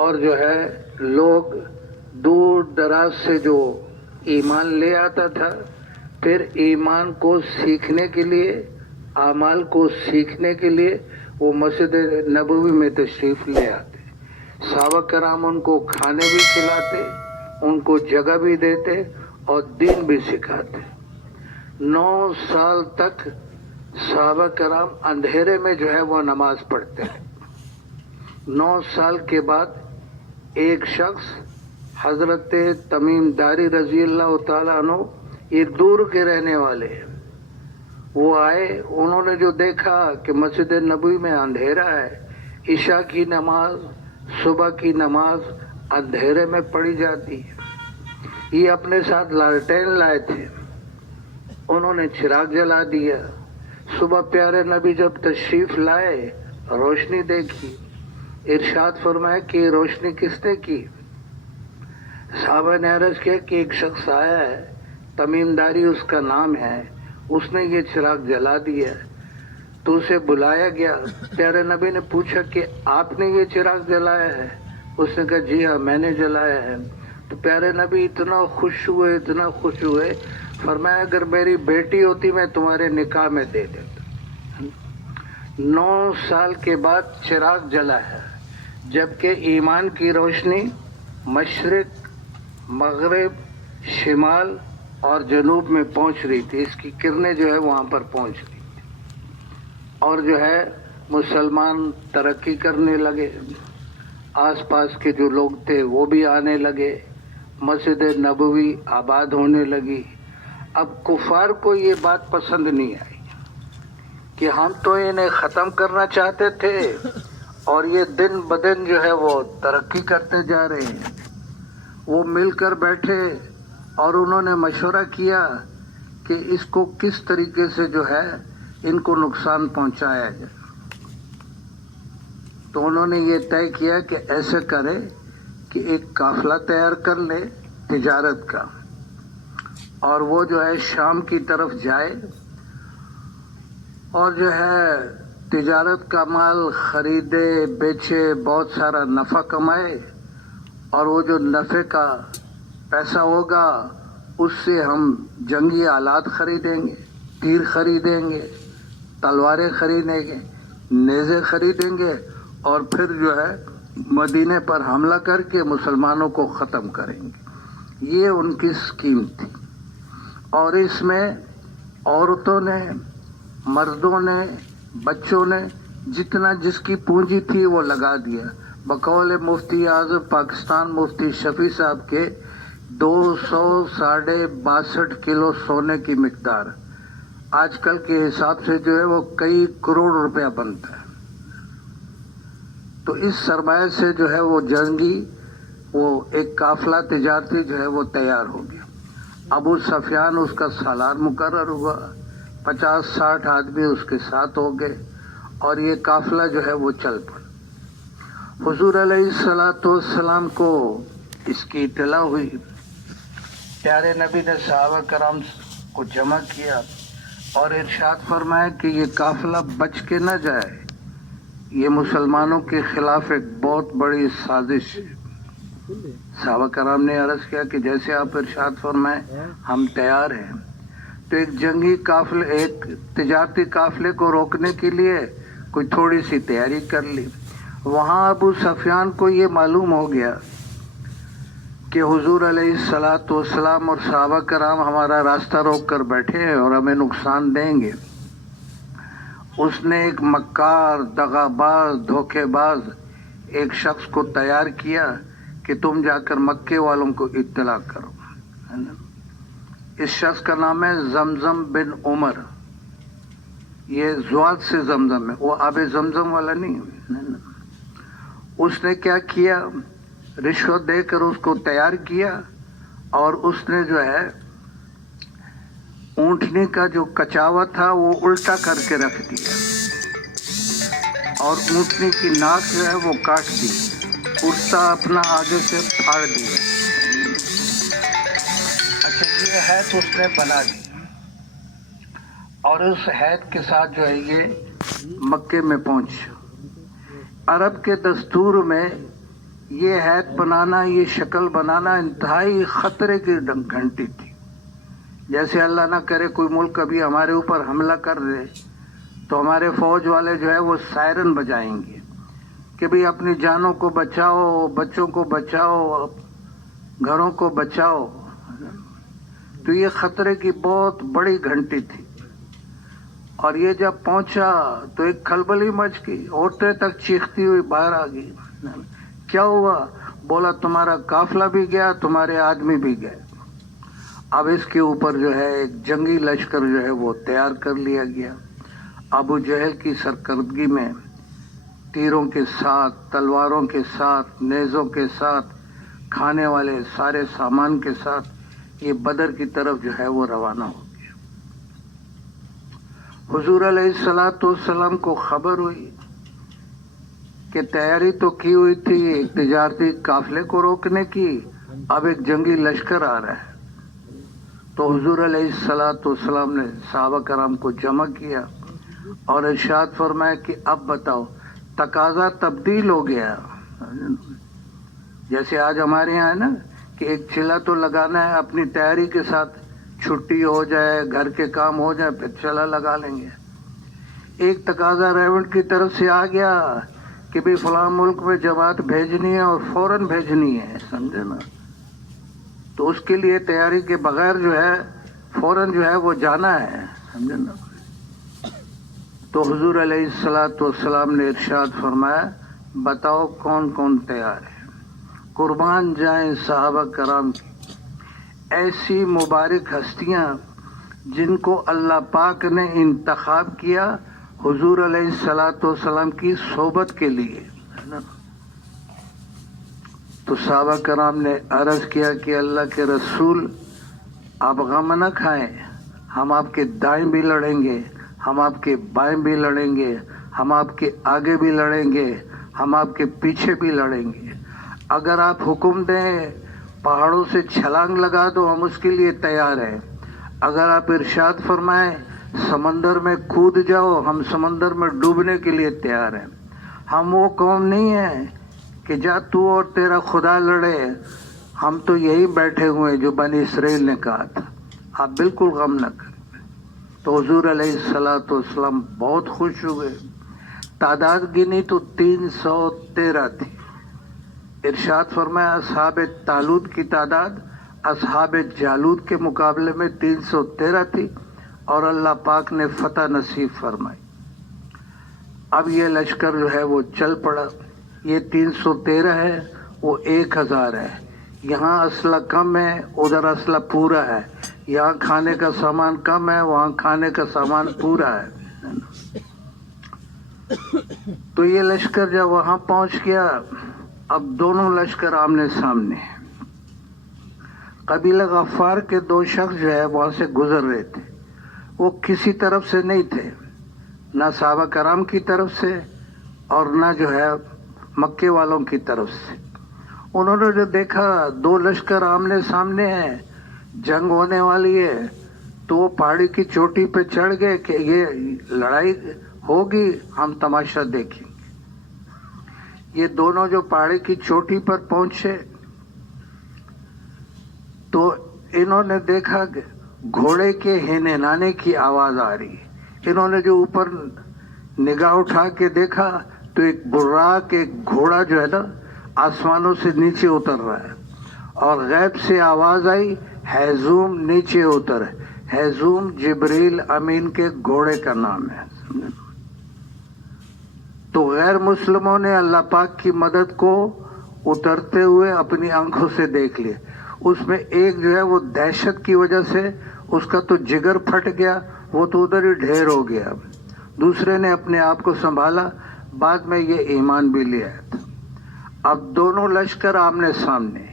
اور جو ہے لوگ دور دراز سے جو ایمان لے آتا تھا، پھر ایمان کو سیکھنے کے لیے، اعمال کو سیکھنے کے لیے وہ مسجد نبوی میں تشریف لے آتے۔ صحابہ کرام ان کو کھانے بھی کھلاتے، ان کو جگہ بھی دیتے اور دین بھی سکھاتے۔ 9 سال تک صحابہ کرام اندھیرے میں جو ہے وہ نماز پڑھتے ہیں۔ 9 سال کے بعد ایک شخص حضرت تمیم داری رضی اللہ تعالیٰ عنہ، یہ دور کے رہنے والے ہیں، وہ آئے، انہوں نے جو دیکھا کہ مسجد نبوی میں اندھیرا ہے، عشاء کی نماز، صبح کی نماز اندھیرے میں پڑھی جاتی ہے۔ یہ اپنے ساتھ لالٹین لائے تھے، انہوں نے چراغ جلا دیا۔ صبح پیارے نبی جب تشریف لائے، روشنی دیکھی، ارشاد فرمایا کہ یہ روشنی کس نے کی؟ صحابہ نے عرض کیا کہ ایک شخص آیا ہے، تمیم داری اس کا نام ہے، اس نے یہ چراغ جلا دیا، تو اسے بلایا گیا۔ پیارے نبی نے پوچھا کہ آپ نے یہ چراغ جلایا ہے؟ اس نے کہا جی ہاں میں نے جلایا ہے۔ تو پیارے نبی اتنا خوش ہوئے، اتنا خوش ہوئے، فرمایا اگر میری بیٹی ہوتی میں تمہارے نکاح میں دے دیتا۔ 9 سال کے بعد چراغ جلا ہے، جبکہ ایمان کی روشنی مشرق، مغرب، شمال اور جنوب میں پہنچ رہی تھی، اس کی کرنیں جو ہے وہاں پر پہنچ رہی تھی، اور جو ہے مسلمان ترقی کرنے لگے، آس پاس کے جو لوگ تھے وہ بھی آنے لگے، مسجد نبوی آباد ہونے لگی۔ اب کفار کو یہ بات پسند نہیں آئی کہ ہم تو انہیں ختم کرنا چاہتے تھے اور یہ دن بدن جو ہے وہ ترقی کرتے جا رہے ہیں۔ وہ مل کر بیٹھے اور انہوں نے مشورہ کیا کہ اس کو کس طریقے سے جو ہے ان کو نقصان پہنچایا جائے۔ تو انہوں نے یہ طے کیا کہ ایسے کرے کہ ایک قافلہ تیار کر لے تجارت کا، اور وہ جو ہے شام کی طرف جائے اور جو ہے تجارت کا مال خریدے بیچے، بہت سارا نفع کمائے، اور وہ جو نفع کا پیسہ ہوگا اس سے ہم جنگی آلات خریدیں گے، تیر خریدیں گے، تلواریں خریدیں گے، نیزے خریدیں گے، اور پھر جو ہے مدینے پر حملہ کر کے مسلمانوں کو ختم کریں گے۔ یہ ان کی اسکیم تھی، اور اس میں عورتوں نے، مردوں نے، بچوں نے جتنا جس کی پونجی تھی وہ لگا دیا۔ بقول مفتی اعظم پاکستان مفتی شفیع صاحب کے 262.5 کلو سونے کی مقدار آج کل کے حساب سے جو ہے وہ کئی کروڑ روپیہ بنتا ہے۔ تو اس سرمایہ سے جو ہے وہ جنگی وہ ایک قافلہ تجارتی جو ہے وہ تیار ہو گیا۔ ابو سفیان اس کا سالار مقرر ہوا، 50-60 آدمی اس کے ساتھ ہو گئے، اور یہ قافلہ جو ہے وہ چل پڑا۔ حضور علیہ السلام کو اس کی اطلاع ہوئی، پیارے نبی نے صحابہ کرام کو جمع کیا اور ارشاد فرمایا کہ یہ قافلہ بچ کے نہ جائے، یہ مسلمانوں کے خلاف ایک بہت بڑی سازش ہے۔ صحابہ کرام نے عرض کیا کہ جیسے آپ ارشاد فرمائیں ہم تیار ہیں۔ تو ایک جنگی قافلے، ایک تجارتی قافلے کو روکنے کے لیے کوئی تھوڑی سی تیاری کر لی۔ وہاں ابو سفیان کو یہ معلوم ہو گیا کہ حضور علیہ السلام اور صحابہ کرام ہمارا راستہ روک کر بیٹھے ہیں اور ہمیں نقصان دیں گے۔ اس نے ایک مکار، دغا باز، دھوکے باز ایک شخص کو تیار کیا کہ تم جا کر مکے والوں کو اطلاع کرو۔ اس شخص کا نام ہے زمزم بن عمر، یہ زوات سے زمزم ہے، وہ آب زمزم والا نہیں ہے۔ اس نے کیا کیا، رشوت دے کر اس کو تیار کیا، اور اس نے جو ہے اونٹنی کا جو کچاوا تھا وہ الٹا کر کے رکھ دیا، اور اونٹنی کی ناک جو ہے وہ کاٹ دی، کرتا اپنا آگے سے پھاڑ دیا۔ اچھا، یہ ہیت اس نے بنا دی، اور اس ہیت کے ساتھ جو ہے یہ مکے میں پہنچ۔ عرب کے دستور میں یہ ہیت بنانا، یہ شکل بنانا انتہائی خطرے کی گھنٹی تھی. جیسے اللہ نہ کرے کوئی ملک کبھی ہمارے اوپر حملہ کر دے تو ہمارے فوج والے جو ہے وہ سائرن بجائیں گے کہ بھئی اپنی جانوں کو بچاؤ، بچوں کو بچاؤ، گھروں کو بچاؤ. تو یہ خطرے کی بہت بڑی گھنٹی تھی. اور یہ جب پہنچا تو ایک کھلبلی مچ گئی، عورتیں تک چیختی ہوئی باہر آ گئی. کیا ہوا؟ بولا تمہارا قافلہ بھی گیا، تمہارے آدمی بھی گئے. اب اس کے اوپر جو ہے ایک جنگی لشکر جو ہے وہ تیار کر لیا گیا. ابو جہل کی سرکردگی میں تیروں کے ساتھ، تلواروں کے ساتھ، نیزوں کے ساتھ، کھانے والے سارے سامان کے ساتھ یہ بدر کی طرف جو ہے وہ روانہ ہو گیا. حضور علیہ السلام کو خبر ہوئی کہ تیاری تو کی ہوئی تھی ایک تجارتی قافلے کو روکنے کی، اب ایک جنگی لشکر آ رہا ہے. تو حضور علیہ السلام نے صحابہ کرام کو جمع کیا اور ارشاد فرمایا کہ اب بتاؤ، تقاضا تبدیل ہو گیا. جیسے آج ہمارے یہاں ہے نا کہ ایک چلا تو لگانا ہے اپنی تیاری کے ساتھ، چھٹی ہو جائے، گھر کے کام ہو جائے، پھر چلا لگا لیں گے. ایک تقاضا ریونٹ کی طرف سے آ گیا کہ بھی فلاں ملک میں جماعت بھیجنی ہے اور فوراً بھیجنی ہے، سمجھے نا. تو اس کے لیے تیاری کے بغیر جو ہے فوراً جو ہے وہ جانا ہے، سمجھے نا. تو حضور علیہ السلام نے ارشاد فرمایا بتاؤ کون کون تیار ہے. قربان جائیں صحابہ کرام کی ایسی مبارک ہستیاں جن کو اللہ پاک نے انتخاب کیا حضور علیہ السلام کی صحبت کے لیے. تو صحابہ کرام نے عرض کیا کہ اللہ کے رسول آپ غم نہ کھائیں، ہم آپ کے دائیں بھی لڑیں گے، ہم آپ کے بائیں بھی لڑیں گے، ہم آپ کے آگے بھی لڑیں گے، ہم آپ کے پیچھے بھی لڑیں گے. اگر آپ حکم دیں پہاڑوں سے چھلانگ لگا دو ہم اس کے لیے تیار ہیں. اگر آپ ارشاد فرمائیں سمندر میں کود جاؤ ہم سمندر میں ڈوبنے کے لیے تیار ہیں. ہم وہ قوم نہیں ہیں کہ جا تو اور تیرا خدا لڑے، ہم تو یہی بیٹھے ہوئے جو بنی اسرائیل نے کہا تھا. آپ بالکل غم نہ کریں. تو حضور علیہ السلام بہت خوش ہوئے. تعداد گنی تو 313 تھی. ارشاد فرمایا اصحاب طالوت کی تعداد اصحاب جالوت کے مقابلے میں 313 تھی اور اللہ پاک نے فتح نصیب فرمائی. اب یہ لشکر جو ہے وہ چل پڑا. یہ 313 ہے، وہ 1000 ہے. یہاں اسلحہ کم ہے، ادھر اسلحہ پورا ہے. یہاں کھانے کا سامان کم ہے، وہاں کھانے کا سامان پورا ہے. تو یہ لشکر جب وہاں پہنچ گیا، اب دونوں لشکر آمنے سامنے ہیں. قبیلہ غفار کے 2 شخص جو ہے وہاں سے گزر رہے تھے. وہ کسی طرف سے نہیں تھے، نہ صحابہ کرام کی طرف سے اور نہ جو ہے مکے والوں کی طرف سے. انہوں نے جو دیکھا 2 لشکر آمنے سامنے ہیں، جنگ ہونے والی ہے، تو وہ پہاڑی کی چوٹی پہ چڑھ گئے کہ یہ لڑائی ہوگی، ہم تماشا دیکھیں گے. یہ دونوں جو پہاڑی کی چوٹی پر پہنچے تو انہوں نے دیکھا کہ گھوڑے کے ہنہنانے کی آواز آ رہی. انہوں نے جو اوپر نگاہ اٹھا کے دیکھا تو ایک براق، ایک گھوڑا جو ہے نا آسمانوں سے نیچے اتر رہا ہے اور غیب سے آواز آئی ہیزوم نیچے اتر. ہیزوم جبریل امین کے گھوڑے کا نام ہے. تو غیر مسلموں نے اللہ پاک کی مدد کو اترتے ہوئے اپنی آنکھوں سے دیکھ لیا. اس میں ایک جو ہے وہ دہشت کی وجہ سے اس کا تو جگر پھٹ گیا، وہ تو ادھر ہی ڈھیر ہو گیا. دوسرے نے اپنے آپ کو سنبھالا، بعد میں یہ ایمان بھی لے آیا تھا. اب دونوں لشکر آمنے سامنے.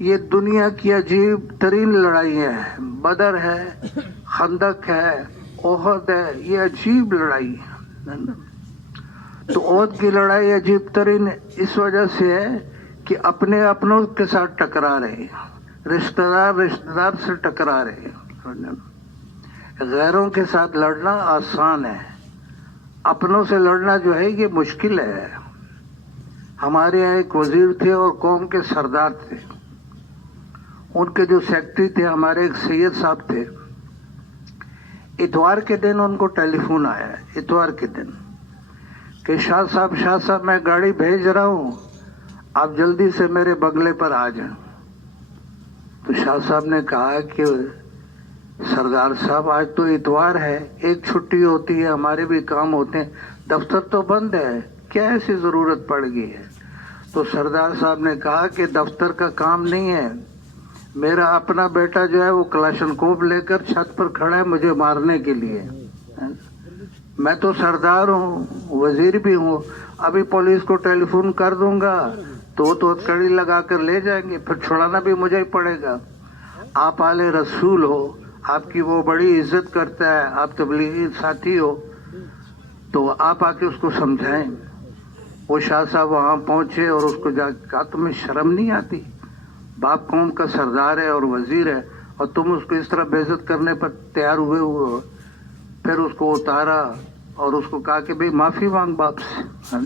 یہ دنیا کی عجیب ترین لڑائیاں ہیں. بدر ہے، خندق ہے، احد ہے، یہ عجیب لڑائی ہے. تو احد کی لڑائی عجیب ترین اس وجہ سے ہے کہ اپنے اپنوں کے ساتھ ٹکرا رہے ہیں، رشتہ دار سے ٹکرا رہے ہیں. غیروں کے ساتھ لڑنا آسان ہے، اپنوں سے لڑنا جو ہے یہ مشکل ہے. ہمارے یہاں ایک وزیر تھے اور قوم کے سردار تھے، ان کے جو سیکرٹری تھے ہمارے ایک سید صاحب تھے. اتوار کے دن ان کو ٹیلی فون آیا، اتوار کے دن، کہ شاہ صاحب میں گاڑی بھیج رہا ہوں، آپ جلدی سے میرے بنگلے پر آ جائیں. تو شاہ صاحب نے کہا کہ سردار صاحب آج تو اتوار ہے، ایک چھٹی ہوتی ہے، ہمارے بھی کام ہوتے ہیں، دفتر تو بند ہے، کیا ایسی ضرورت پڑ گئی ہے؟ تو سردار صاحب نے کہا کہ دفتر کا کام نہیں ہے، میرا اپنا بیٹا جو ہے وہ کلاشنکوف لے کر چھت پر کھڑا ہے مجھے مارنے کے لیے. میں تو سردار ہوں، وزیر بھی ہوں، ابھی پولیس کو ٹیلی فون کر دوں گا تو کڑی لگا کر لے جائیں گے، پھر چھڑانا بھی مجھے ہی پڑے گا. آپ آل رسول ہو، آپ کی وہ بڑی عزت کرتا ہے، آپ تبلیغی ساتھی ہو، تو آپ آ کے اس کو سمجھائیں. وہ شاہ صاحب وہاں پہنچے اور اس کو جا کے کہا تمہیں شرم نہیں آتی؟ باپ قوم کا سردار ہے اور وزیر ہے اور تم اس کو اس طرح بے عزت کرنے پر تیار ہوئے ہو. پھر اس کو اتارا اور اس کو کہا کہ بھئی معافی مانگ باپ سے.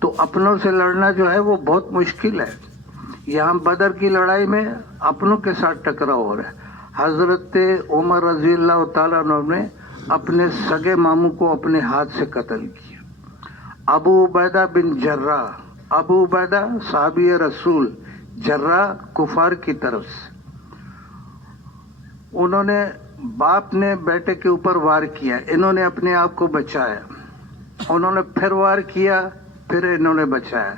تو اپنوں سے لڑنا جو ہے وہ بہت مشکل ہے. یہاں بدر کی لڑائی میں اپنوں کے ساتھ ٹکراؤ ہو رہا ہے. حضرت عمر رضی اللہ تعالیٰ عنہ نے اپنے سگے ماموں کو اپنے ہاتھ سے قتل کیا. ابو عبیدہ بن جراح، ابو عبیدہ صحابی رسول، جراح کفار کی طرف سے، انہوں نے باپ نے بیٹے کے اوپر وار کیا، انہوں نے اپنے آپ کو بچایا، انہوں نے پھر وار کیا، پھر انہوں نے بچایا.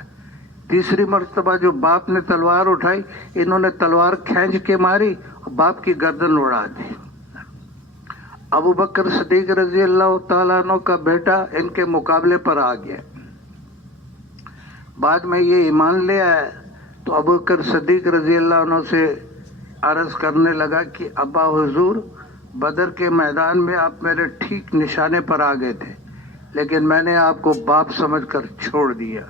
تیسری مرتبہ جو باپ نے تلوار اٹھائی، انہوں نے تلوار کھینچ کے ماری، باپ کی گردن اڑا دی. ابو بکر صدیق رضی اللہ تعالیٰ عنہ کا بیٹا ان کے مقابلے پر آ گیا، بعد میں یہ ایمان لے آیا. تو ابو بکر صدیق رضی اللہ عنہ سے عرض کرنے لگا کہ ابا حضور، بدر کے میدان میں آپ میرے ٹھیک نشانے پر آ گئے تھے، لیکن میں نے آپ کو باپ سمجھ کر چھوڑ دیا.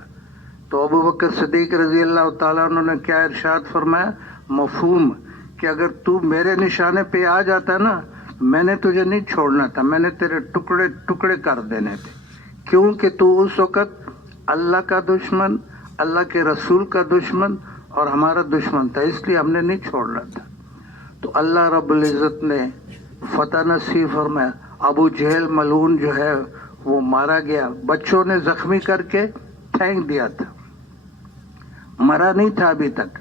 تو ابو بکر صدیق رضی اللہ تعالیٰ عنہ نے کیا ارشاد فرمایا؟ مفہوم کہ اگر تو میرے نشانے پہ آ جاتا نا، میں نے تجھے نہیں چھوڑنا تھا، میں نے تیرے ٹکڑے ٹکڑے کر دینے تھے، کیونکہ تو اس وقت اللہ کا دشمن، اللہ کے رسول کا دشمن اور ہمارا دشمن تھا، اس لیے ہم نے نہیں چھوڑنا تھا. تو اللہ رب العزت نے فتح نصیب فرمایا. ابو جہل ملعون جو ہے وہ مارا گیا، بچوں نے زخمی کر کے پھینک دیا تھا، مرا نہیں تھا ابھی تک.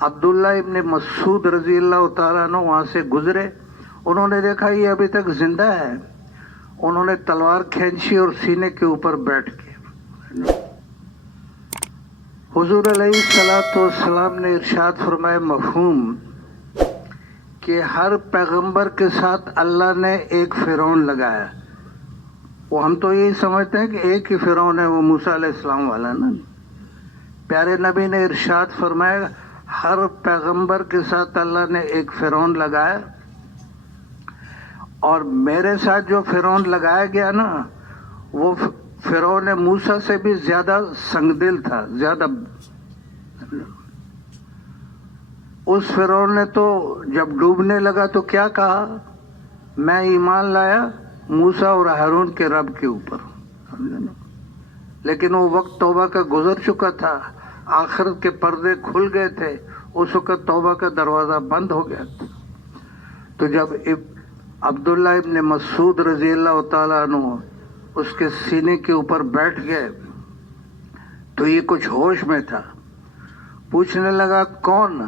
عبداللہ ابن مسعود رضی اللہ تعالیٰ عنہ وہاں سے گزرے، انہوں نے دیکھا یہ ابھی تک زندہ ہے، انہوں نے تلوار کھینچی اور سینے کے اوپر بیٹھ کے حضور علیہ الصلوۃ والسلام نے ارشاد فرمایا مفہوم کہ ہر پیغمبر کے ساتھ اللہ نے ایک فرعون لگایا. وہ ہم تو یہی سمجھتے ہیں کہ ایک ہی فرعون ہے، وہ موسیٰ علیہ السلام والا نا. پیارے نبی نے ارشاد فرمایا ہر پیغمبر کے ساتھ اللہ نے ایک فرعون لگایا، اور میرے ساتھ جو فرعون لگایا گیا نا، وہ فرعون موسیٰ سے بھی زیادہ سنگ دل تھا، زیادہ. اس فرعون نے تو جب ڈوبنے لگا تو کیا کہا؟ میں ایمان لایا موسیٰ اور ہارون کے رب کے اوپر. لیکن وہ وقت توبہ کا گزر چکا تھا، آخرت کے پردے کھل گئے تھے، اس وقت توبہ کا دروازہ بند ہو گیا تھا. تو جب عبداللہ ابن مسعود رضی اللہ تعالیٰ عنہ اس کے سینے کے اوپر بیٹھ گئے تو یہ کچھ ہوش میں تھا، پوچھنے لگا کون؟